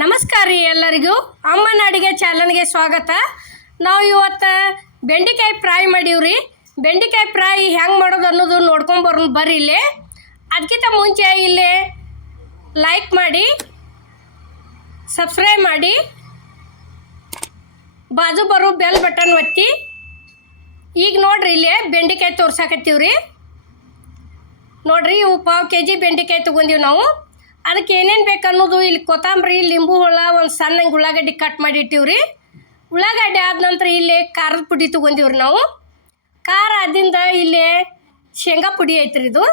ನಮಸ್ಕಾರ ರೀ ಎಲ್ಲರಿಗೂ. ಅಮ್ಮನ ಅಡುಗೆ ಚಾನಲ್ಗೆ ಸ್ವಾಗತ. ನಾವು ಇವತ್ತು ಬೆಂಡೆಕಾಯಿ ಫ್ರೈ ಮಾಡೀವ್ರಿ. ಬೆಂಡೆಕಾಯಿ ಫ್ರೈ ಹೆಂಗೆ ಮಾಡೋದು ಅನ್ನೋದು ನೋಡ್ಕೊಂಬರ್ ಬರ್ರಿ ಇಲ್ಲಿ. ಅದಕ್ಕಿಂತ ಮುಂಚೆ ಇಲ್ಲಿ ಲೈಕ್ ಮಾಡಿ ಸಬ್ಸ್ಕ್ರೈಬ್ ಮಾಡಿ. ಬಾಜು ಬರೋ ಬೆಲ್ ಬಟನ್ ಒತ್ತಿ. ಈಗ ನೋಡ್ರಿ ಇಲ್ಲಿ ಬೆಂಡೆಕಾಯಿ ತೋರ್ಸಾಕತ್ತೀವ್ರಿ. ನೋಡ್ರಿ ಇವು ಪಾವು ಕೆ ಜಿ ಬೆಂಡೆಕಾಯಿ ತೊಗೊಂಡಿವಿ ನಾವು. ಅದಕ್ಕೆ ಏನೇನು ಬೇಕು ಅನ್ನೋದು ಇಲ್ಲಿ ಕೊತ್ತಂಬರಿ, ಲಿಂಬು ಹುಳ, ಒಂದು ಸಣ್ಣಂಗೆ ಉಳ್ಳಾಗಡ್ಡಿ ಕಟ್ ಮಾಡಿ ಇಟ್ಟಿವ್ರಿ. ಉಳ್ಳಾಗಡ್ಡೆ ಆದ ನಂತರ ಇಲ್ಲಿ ಖಾರದ ಪುಡಿ ತೊಗೊಂಡಿವ್ರಿ ನಾವು. ಖಾರ ಆದಿಂದ ಇಲ್ಲಿ ಶೇಂಗಾ ಪುಡಿ ಐತ್ರಿ ಇದು.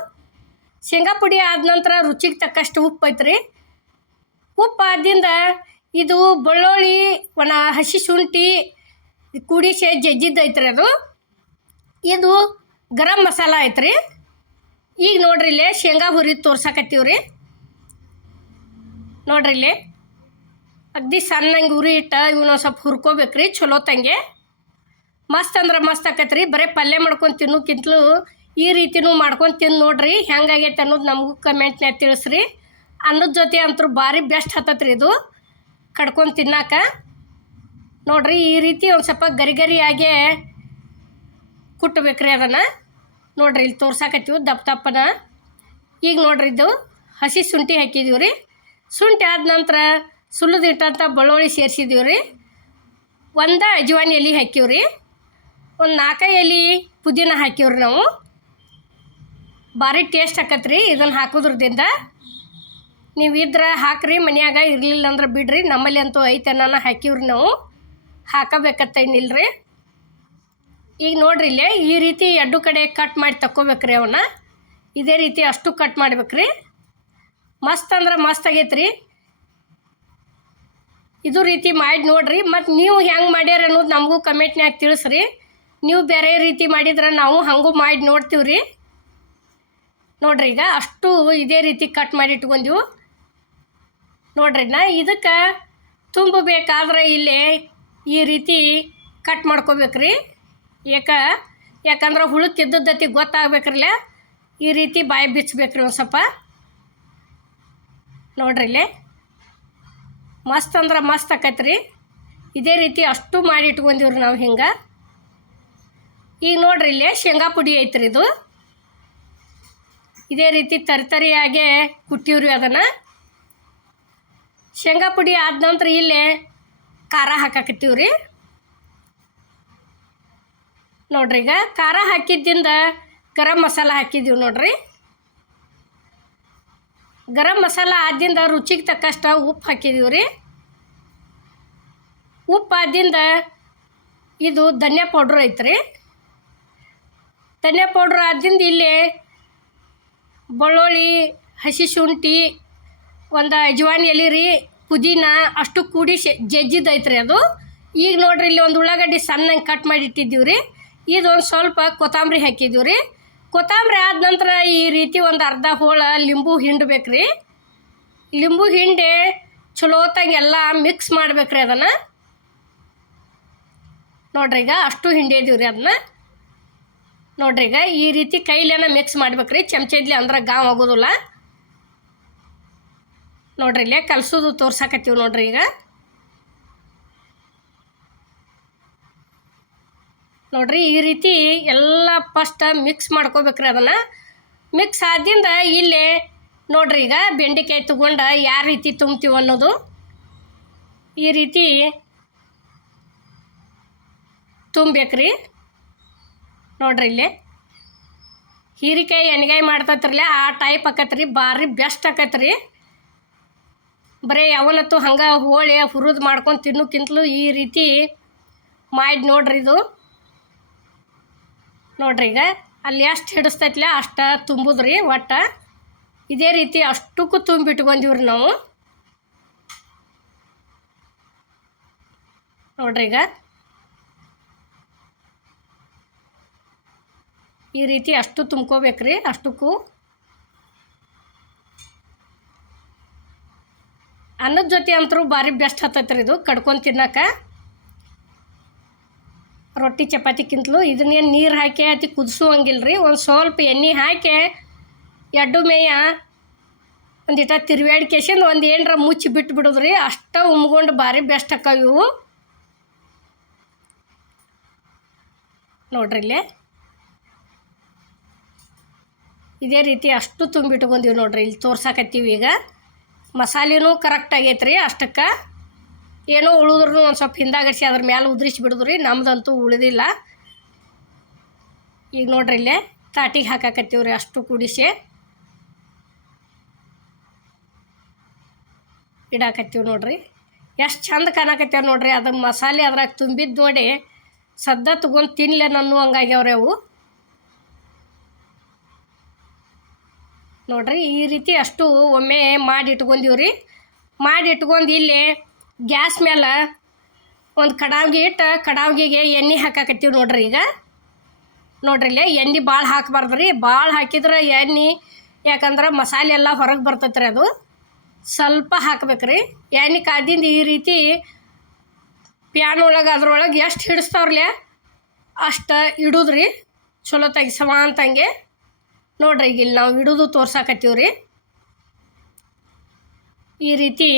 ಶೇಂಗಾ ಪುಡಿ ಆದ ನಂತರ ರುಚಿಗೆ ತಕ್ಕಷ್ಟು ಉಪ್ಪು ಐತ್ರಿ. ಉಪ್ಪು ಆದಿಂದ ಇದು ಬೆಳ್ಳುಳ್ಳಿ, ಒಣ ಹಸಿ ಶುಂಠಿ ಕುಡಿಸಿ ಜಜ್ಜಿದ್ದು ಐತ್ರಿ ಅದು. ಇದು ಗರಂ ಮಸಾಲ ಐತ್ರಿ. ಈಗ ನೋಡ್ರಿ ಇಲ್ಲಿ ಶೇಂಗಾ ಹುರಿ ತೋರ್ಸಾಕತ್ತೀವ್ರಿ. ನೋಡ್ರಿ ಇಲ್ಲಿ. ಅಗ್ದಿ ಸಣ್ಣಂಗೆ ಉರಿ ಇಟ್ಟ ಇವನ್ನ ಸ್ವಲ್ಪ ಹುರ್ಕೋಬೇಕ್ರಿ, ಚಲೋ ತಂಗೆ. ಮಸ್ತ್ ಅಂದ್ರೆ ಮಸ್ತ್ ಆಕತ್ರಿ, ಬರೀ ಪಲ್ಯ ಮಾಡ್ಕೊಂಡು ತಿನ್ನೋಕ್ಕಿಂತಲೂ ಈ ರೀತಿನೂ ಮಾಡ್ಕೊಂಡು ತಿಂದು ನೋಡ್ರಿ, ಹೆಂಗಾಗೈತೆ ಅನ್ನೋದು ನಮಗೂ ಕಮೆಂಟ್ನ್ಯಾಗ ತಿಳಿಸ್ರಿ. ಅನ್ನದ ಜೊತೆ ಅಂತೂ ಭಾರಿ ಬೆಸ್ಟ್ ಹತ್ತತ್ರಿ ಇದು, ಕಡ್ಕೊಂಡು ತಿನ್ನಾಕ. ನೋಡ್ರಿ, ಈ ರೀತಿ ಒಂದು ಸ್ವಲ್ಪ ಗರಿ ಗರಿಯಾಗೆ ಕುಟ್ಟಬೇಕ್ರಿ ಅದನ್ನು. ನೋಡ್ರಿ, ಇಲ್ಲಿ ತೋರ್ಸಾಕತ್ತೀವಿ ದಪ್ಪ ದಪ್ಪನ. ಈಗ ನೋಡ್ರಿ ಇದು, ಹಸಿ ಶುಂಠಿ ಹಾಕಿದೀವಿ ರೀ ಶುಂಠಿ ಆದ ನಂತರ ಸುಲಿದಿಟ್ಟಂಥ ಬೆಳ್ಳುಳ್ಳಿ ಸೇರಿಸಿದ್ದೀವಿ ರೀ. ಒಂದು ಅಜವಾನಿ ಎಲೆ ಹಾಕಿವ್ರಿ ರೀ. ಒಂದು ನಾಲ್ಕೈ ಎಲೆ ಪುದೀನ ಹಾಕಿವ್ರಿ ನಾವು. ಭಾರಿ ಟೇಸ್ಟ್ ಆಕತ್ರಿ ಇದನ್ನು ಹಾಕೋದ್ರದಿಂದ. ನೀವು ಇದ್ರೆ ಹಾಕ್ರಿ, ಮನ್ಯಾಗ ಇರಲಿಲ್ಲ ಅಂದ್ರೆ ಬಿಡ್ರಿ, ನಮ್ಮಲ್ಲಿ ಅಂತೂ ಐತೆ ನಾನು ಹಾಕಿವ್ರಿ ನಾವು. ಹಾಕಬೇಕತ್ತೇನಿಲ್ರಿ ಈಗ ನೋಡ್ರಿ ಇಲ್ಲೇ ಈ ರೀತಿ ಎರಡು ಕಡೆ ಕಟ್ ಮಾಡಿ ತಕ್ಕೋಬೇಕ್ರಿ ಅವನ್ನ ಇದೇ ರೀತಿ ಅಷ್ಟು ಕಟ್ ಮಾಡ್ಬೇಕ್ರಿ. ಮಸ್ತ್ ಅಂದ್ರೆ ಮಸ್ತ್ ಆಗೈತ್ರಿ. ಇದು ರೀತಿ ಮಾಡಿ ನೋಡ್ರಿ, ಮತ್ತು ನೀವು ಹೆಂಗೆ ಮಾಡ್ಯಾರ ಅನ್ನೋದು ನಮಗೂ ಕಮೆಂಟ್ನ್ಯಾಗ ತಿಳಿಸ್ರಿ. ನೀವು ಬೇರೆ ರೀತಿ ಮಾಡಿದ್ರೆ ನಾವು ಹಂಗೂ ಮಾಡಿ ನೋಡ್ತೀವ್ರಿ. ನೋಡ್ರಿ ಈಗ ಅಷ್ಟು ಇದೇ ರೀತಿ ಕಟ್ ಮಾಡಿ ಇಟ್ಕೊಂಡೆವು. ನೋಡ್ರಿ ನಾ ಇದಕ್ಕೆ ತುಂಬಬೇಕಾದ್ರೆ ಇಲ್ಲಿ ಈ ರೀತಿ ಕಟ್ ಮಾಡ್ಕೋಬೇಕ್ರಿ. ಯಾಕ ಯಾಕಂದ್ರೆ ಹುಳುಕ್ ಇದ್ದದ್ದತಿ ಈ ರೀತಿ ಬಾಯಿ ಬಿಚ್ಚಬೇಕ್ರಿ ಒಂದು ಸ್ವಲ್ಪ. ನೋಡ್ರಿ ಇಲ್ಲಿ ಮಸ್ತ್ ಅಂದ್ರೆ ಮಸ್ತ್ ಆಕೈತ್ರಿ. ಇದೇ ರೀತಿ ಅಷ್ಟು ಮಾಡಿ ಇಟ್ಕೊಂಡಿವ್ರಿ ನಾವು ಹಿಂಗೆ. ಈಗ ನೋಡ್ರಿ ಇಲ್ಲಿ ಶೇಂಗಾ ಪುಡಿ ಐತ್ರಿ ಇದು. ಇದೇ ರೀತಿ ತರಿತರಿಯಾಗೆ ಕುಟ್ಟಿವ್ರಿ ಅದನ್ನು. ಶೇಂಗಾ ಪುಡಿ ಆದ ನಂತರ ಇಲ್ಲೇ ಖಾರ ಹಾಕಾಕತ್ತೀವ್ರಿ. ನೋಡ್ರಿ ಈಗ ಖಾರ ಹಾಕಿದ್ದಿಂದ ಗರಂ ಮಸಾಲ ಹಾಕಿದ್ದೀವಿ ನೋಡ್ರಿ. ಗರಂ ಮಸಾಲ ಆದಿಂದ ರುಚಿಗೆ ತಕ್ಕಷ್ಟು ಉಪ್ಪು ಹಾಕಿದೀವಿ ರೀ. ಉಪ್ಪು ಆದಿಂದ ಇದು ಧನ್ಯಾ ಪೌಡ್ರ್ ಐತ್ರಿ. ಧನ್ಯಾ ಪೌಡ್ರ್ ಆದಿಂದ ಇಲ್ಲಿ ಬೆಳ್ಳುಳ್ಳಿ, ಹಸಿ ಶುಂಠಿ, ಒಂದು ಅಜ್ವಾನ್ ಎಲೆ ರೀ, ಪುದೀನ ಅಷ್ಟು ಕೂಡಿ ಜಜ್ಜಿದ್ದು ಐತ್ರಿ ಅದು. ಈಗ ನೋಡ್ರಿ ಇಲ್ಲಿ ಒಂದು ಉಳ್ಳಾಗಡ್ಡಿ ಸಣ್ಣಂಗೆ ಕಟ್ ಮಾಡಿ ಇಟ್ಟಿದ್ದೀವಿ ರೀ. ಇದೊಂದು ಸ್ವಲ್ಪ ಕೊತ್ತಂಬರಿ ಹಾಕಿದ್ದೀವಿ ರೀ. ಕೊತ್ತಂಬರಿ ಆದ ನಂತರ ಈ ರೀತಿ ಒಂದು ಅರ್ಧ ಹೋಳ ಲಿಂಬು ಹಿಂಡು ರೀ ಲಿಂಬು ಹಿಂಡಿ ಚಲೋತಾಗಿ ಎಲ್ಲ ಮಿಕ್ಸ್ ಮಾಡ್ಬೇಕ್ರಿ ಅದನ್ನು. ನೋಡ್ರಿ ಈಗ ಅಷ್ಟು ಹಿಂಡಿದೀವಿ ರೀ ಅದನ್ನ ನೋಡ್ರಿ ಈಗ ಈ ರೀತಿ ಕೈಲೇನ ಮಿಕ್ಸ್ ಮಾಡ್ಬೇಕ್ರಿ. ಚಮಚದ್ಲಿ ಅಂದ್ರೆ ಗಾಂ ಆಗೋದಿಲ್ಲ. ನೋಡ್ರಿ ಇಲ್ಲೇ ಕಲಸೋದು ತೋರ್ಸಾಕತ್ತೀವಿ ನೋಡ್ರಿ ಈಗ. ನೋಡ್ರಿ ಈ ರೀತಿ ಎಲ್ಲ ಫಸ್ಟ್ ಮಿಕ್ಸ್ ಮಾಡ್ಕೋಬೇಕ್ರಿ ಅದನ್ನು. ಮಿಕ್ಸ್ ಆದಿಂದ ಇಲ್ಲಿ ನೋಡ್ರಿ ಈಗ ಬೆಂಡೆಕಾಯಿ ತಗೊಂಡು ಯಾವ ರೀತಿ ತುಂಬ್ತೀವಿ ಅನ್ನೋದು. ಈ ರೀತಿ ತುಂಬೇಕ್ರಿ ನೋಡ್ರಿ ಇಲ್ಲಿ. ಹೀರಿಕಾಯಿ, ಎಣ್ಗಾಯಿ ಮಾಡ್ತೈತ್ರಲ್ಲ ಆ ಟೈಪ್ ಆಕತ್ರಿ, ಭಾರಿ ಬೆಸ್ಟ್ ಆಕತ್ರಿ. ಬರೀ ಯಾವನತ್ತು ಹಂಗೆ ಹೋಳಿ ಹುರಿದು ಮಾಡ್ಕೊಂಡು ತಿನ್ನೋಕ್ಕಿಂತಲೂ ಈ ರೀತಿ ಮಾಡಿ ನೋಡ್ರಿ ಇದು. ನೋಡ್ರಿ ಈಗ ಅಲ್ಲಿ ಎಷ್ಟು ಹಿಡಿಸ್ತೈತಿಲ್ಲ ಅಷ್ಟು ತುಂಬುದ್ರಿ ಒಟ್ಟು. ಇದೇ ರೀತಿ ಅಷ್ಟಕ್ಕೂ ತುಂಬಿಟ್ಕೊಂಡಿವ್ರಿ ನಾವು. ನೋಡ್ರಿ ಈಗ. ಈ ರೀತಿ ಅಷ್ಟು ತುಂಬ್ಕೋಬೇಕ್ರಿ, ಅಷ್ಟಕ್ಕೂ. ಅನ್ನದ ಜೊತೆ ಅಂತರೂ ಭಾರಿ ಬೆಸ್ಟ್ ಹತ್ತೈತ್ರಿ ಇದು, ಕಡ್ಕೊಂಡು ತಿನ್ನಕ್ಕೆ. ರೊಟ್ಟಿ ಚಪಾತಿಕ್ಕಿಂತಲೂ ಇದನ್ನೇನು ನೀರು ಹಾಕಿ ಅತಿ ಕುದಿಸುವಂಗಿಲ್ಲ ರೀ ಒಂದು ಸ್ವಲ್ಪ ಎಣ್ಣೆ ಹಾಕಿ ಎಡ್ಡು ಮೇಯ ಒಂದಿಟ ತಿರುವಾಡ್ಕೇಸಿಂದ ಒಂದು ಏನರ ಮುಚ್ಚಿ ಬಿಟ್ಟು ಬಿಡೋದ್ರಿ ಅಷ್ಟ ಉಮ್ಗೊಂಡು ಭಾರಿ ಬೆಸ್ಟ್ ಅಕ್ಕಾವ ಇವು. ನೋಡ್ರಿ ಇಲ್ಲೇ. ಇದೇ ರೀತಿ ಅಷ್ಟು ತುಂಬಿಟ್ಕೊಂಡೀವಿ ನೋಡ್ರಿ, ಇಲ್ಲಿ ತೋರ್ಸಾಕತ್ತೀವಿ ಈಗ. ಮಸಾಲೆನೂ ಕರೆಕ್ಟ್ ಆಗೈತೆ ರೀ ಅಷ್ಟಕ್ಕೆ. ಏನೋ ಉಳಿದ್ರು ಒಂದು ಸ್ವಲ್ಪ ಹಿಂದಾಗಡಿಸಿ ಅದ್ರ ಮೇಲೆ ಉದ್ರಿಸಿ ಬಿಡಿದ್ರಿ, ನಮ್ದಂತೂ ಉಳಿದಿಲ್ಲ. ಈಗ ನೋಡ್ರಿ ಇಲ್ಲೇ, ತಾಟಿಗೆ ಹಾಕಾಕತ್ತೀವಿ ರೀ ಅಷ್ಟು ಕೂಡಿಸಿ. ಇಡಾಕತ್ತೀವಿ ನೋಡ್ರಿ. ಎಷ್ಟು ಚಂದ ಕಾಣಕತ್ತೇವೆ ನೋಡ್ರಿ, ಅದು ಮಸಾಲೆ ಅದ್ರಾಗ ತುಂಬಿದ್ದು ನೋಡಿ ಸದ್ದ ತಗೊಂಡು ತಿನ್ಲೆ ನನ್ನ ಹಂಗಾಗ್ಯಾವ್ರಿ ಅವು. ನೋಡ್ರಿ ಈ ರೀತಿ ಅಷ್ಟು ಒಮ್ಮೆ ಮಾಡಿ ಇಟ್ಕೊಂದಿವ್ರಿ ಮಾಡಿ ಇಟ್ಕೊಂಡು ಇಲ್ಲಿ ಗ್ಯಾಸ್ ಮೇಲೆ ಒಂದು ಕಡಾವ್ಗೆ ಇಟ್ಟು ಕಡಾವ್ಗಿಗೆ ಎಣ್ಣೆ ಹಾಕಾಕತ್ತೀವಿ ನೋಡ್ರಿ ಈಗ. ನೋಡ್ರಿ ಇಲ್ಲೇ ಎಣ್ಣೆ ಭಾಳ ಹಾಕಬಾರ್ದು ರೀ. ಭಾಳ ಹಾಕಿದ್ರೆ ಎಣ್ಣೆ, ಯಾಕಂದ್ರೆ ಮಸಾಲೆ ಎಲ್ಲ ಹೊರಗೆ ಬರ್ತೈತೆ ರೀ ಅದು. ಸ್ವಲ್ಪ ಹಾಕ್ಬೇಕು ರೀ. ಎಣ್ಣೆ ಕಾದಿಂದ ಈ ರೀತಿ ಪ್ಯಾನ್ ಒಳಗೆ ಅದ್ರೊಳಗೆ ಎಷ್ಟು ಹಿಡಿಸ್ತಾವ್ರಲ್ಲ ಅಷ್ಟು ಇಡುದ್ರಿ ಚಲೋ ತೆಗಿಸವ ಅಂತಂಗೆ. ನೋಡ್ರಿ ಈಗ ಇಲ್ಲಿ ನಾವು ಇಡೋದು ರೀ. ಈ ರೀತಿ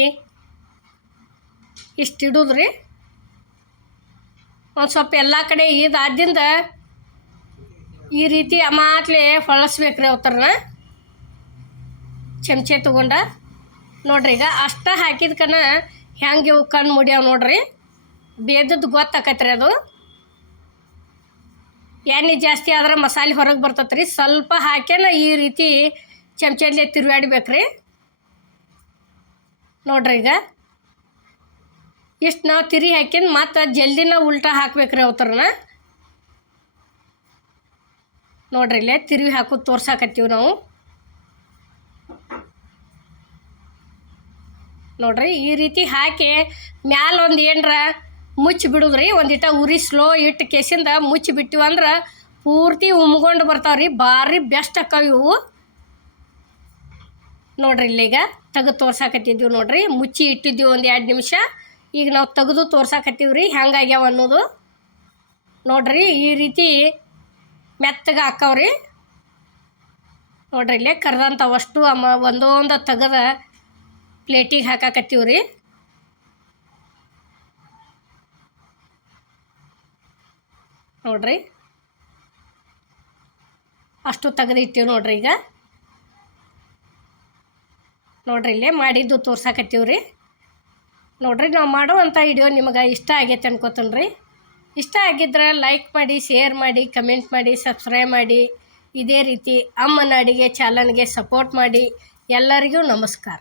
ಇಷ್ಟು ರೀ ಒಂದು ಸ್ವಲ್ಪ ಎಲ್ಲ ಕಡೆ ಇದಾದಿಂದ ಈ ರೀತಿ ಅಮಾತ್ಲೆ ಹೊಳಸ್ಬೇಕು ರೀ ಚಮಚೆ ತೊಗೊಂಡ. ನೋಡ್ರಿ ಈಗ ಅಷ್ಟ ಹಾಕಿದ್ಕನ ಹೆಂಗೆ ಇವು ಕಣ್ಣು ಮುಡಿಯಾವ ನೋಡ್ರಿ. ಬೇದದ್ದು ಗೊತ್ತಾಕತ್ರಿ ಅದು. ಎಣ್ಣೆ ಜಾಸ್ತಿ ಆದ್ರೆ ಮಸಾಲೆ ಹೊರಗೆ ಬರ್ತೈತೆ ರೀ ಸ್ವಲ್ಪ ಹಾಕ್ಯಾನ ಈ ರೀತಿ ಚಮಚೆಲ್ಲೇ ರೀ ನೋಡ್ರಿ ಈಗ. ಇಷ್ಟು ನಾವು ತಿರಿ ಹಾಕಿಂದು ಮತ್ತು ಜಲ್ದಿನ ಉಲ್ಟಾ ಹಾಕ್ಬೇಕು ರೀ ಅವತ್ತರನ್ನ ನೋಡ್ರಿ ಇಲ್ಲೇ ತಿರುವಿ ಹಾಕೋದು ತೋರ್ಸಾಕತ್ತೀವಿ ನಾವು. ನೋಡ್ರಿ ಈ ರೀತಿ ಹಾಕಿ ಮ್ಯಾಲ ಒಂದು ಏನರ ಮುಚ್ಚಿ ಬಿಡುದ್ರಿ ಒಂದಿಟ ಉರಿ ಸ್ಲೋ ಇಟ್ಟು ಕೆಸಿಂದ ಮುಚ್ಚಿ ಬಿಟ್ಟಿವಿ ಅಂದ್ರೆ ಪೂರ್ತಿ ಉಮ್ಗೊಂಡು ಬರ್ತಾವ್ರಿ, ಭಾರಿ ಬೆಸ್ಟ್ ಅಕ್ಕವ ಇವು. ನೋಡ್ರಿ ಇಲ್ಲೀಗ ತೆಗೆದು ತೋರ್ಸಾಕತ್ತಿದ್ದೀವಿ ನೋಡ್ರಿ, ಮುಚ್ಚಿ ಇಟ್ಟಿದ್ದೀವಿ ಒಂದು ಎರಡು ನಿಮಿಷ. ಈಗ ನಾವು ತೆಗೆದು ತೋರ್ಸಾಕತ್ತೀವಿ ರೀ ಹೆಂಗಾಗ್ಯಾವ ಅನ್ನೋದು. ನೋಡ್ರಿ, ಈ ರೀತಿ ಮೆತ್ತಗೆ ಹಾಕವ್ರಿ. ನೋಡ್ರಿ, ಇಲ್ಲೇ ಕರ್ದಂಥವಷ್ಟು ಅಮ್ಮ ಒಂದೊಂದು ತೆಗೆದ ಪ್ಲೇಟಿಗೆ ಹಾಕಾಕತ್ತೀವಿ ರೀ ನೋಡ್ರಿ, ಅಷ್ಟು ತೆಗೆದಿತ್ತೀವಿ ನೋಡ್ರಿ ಈಗ. ನೋಡ್ರಿ, ಇಲ್ಲೇ ಮಾಡಿದ್ದು ತೋರ್ಸಾಕತ್ತೀವಿ ರೀ ನೋಡ್ರಿ ನಾವು ಮಾಡುವಂಥ ವಿಡಿಯೋ ನಿಮಗೆ ಇಷ್ಟ ಆಗೈತೆ ಅನ್ಕೋತೀನಿ ರೀ ಇಷ್ಟ ಆಗಿದ್ರೆ ಲೈಕ್ ಮಾಡಿ ಶೇರ್ ಮಾಡಿ ಕಮೆಂಟ್ ಮಾಡಿ ಸಬ್ಸ್ಕ್ರೈಬ್ ಮಾಡಿ. ಇದೇ ರೀತಿ ಅಮ್ಮನ ಅಡಿಗೆ ಚಾನಲ್ಗೆ ಸಪೋರ್ಟ್ ಮಾಡಿ. ಎಲ್ಲರಿಗೂ ನಮಸ್ಕಾರ.